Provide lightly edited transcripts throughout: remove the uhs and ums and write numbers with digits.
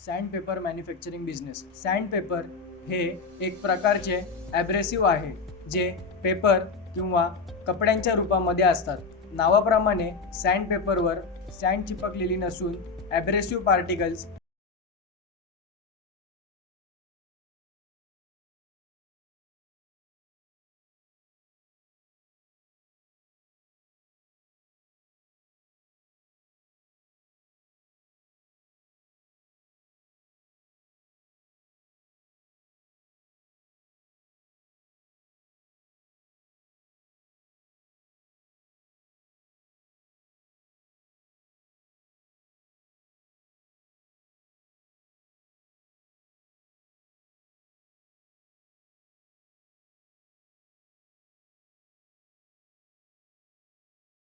Sandpaper manufacturing business. Sandpaper हे एक प्रकारचे ॲब्रेसिव्ह आहे जे पेपर किंवा कपड्यांच्या रूपामध्ये असतात. नावाप्रमाणे सँडपेपरवर सँड चिपकलेली नसून ॲब्रेसिव्ह पार्टिकल्स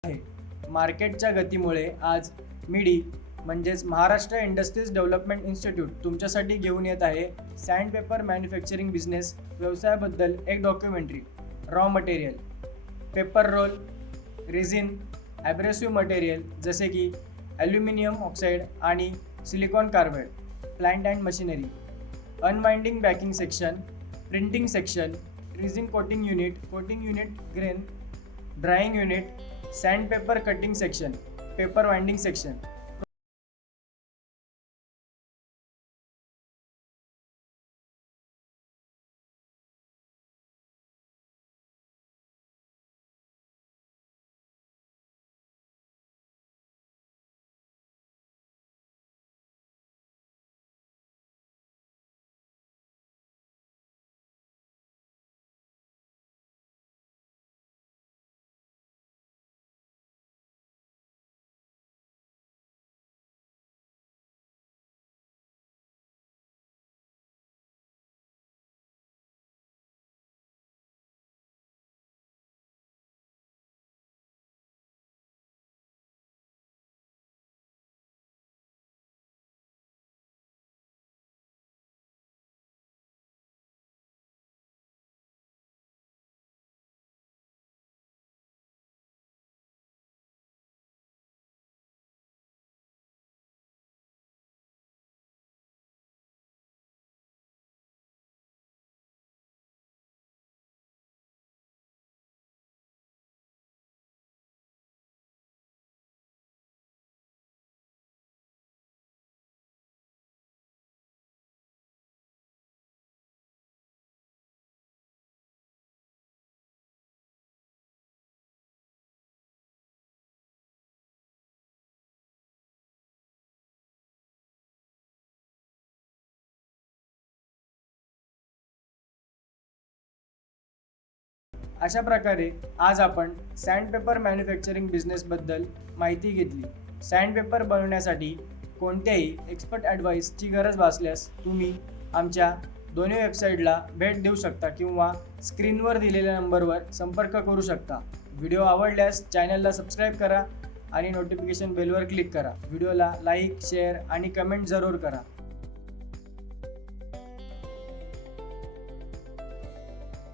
आहे. मार्केटच्या गतीमुळे आज मिडी म्हणजेच महाराष्ट्र इंडस्ट्रीज डेव्हलपमेंट इन्स्टिट्यूट तुमच्यासाठी घेऊन येत आहे सँडपेपर मॅन्युफॅक्चरिंग बिझनेस व्यवसायाबद्दल एक documentary. Raw material, paper roll, resin, abrasive material जसे की ॲल्युमिनियम ऑक्साईड आणि silicon carbide, plant and machinery, unwinding backing section, printing section, resin coating unit, grain, drying unit, sandpaper cutting section, paper winding section. अशा प्रकारे आज आपण sandpaper manufacturing बिझनेसबद्दल माहिती घेतली. Sandpaper बनवण्यासाठी कोणत्याही एक्सपर्ट ॲडवाईसची गरज भासल्यास तुम्ही आमच्या दोन्ही वेबसाईटला भेट देऊ शकता किंवा स्क्रीनवर दिलेल्या नंबरवर संपर्क करू शकता. व्हिडिओ आवडल्यास चॅनलला सबस्क्राईब करा आणि नोटिफिकेशन बेलवर क्लिक करा. व्हिडिओला लाईक, शेअर आणि कमेंट जरूर करा.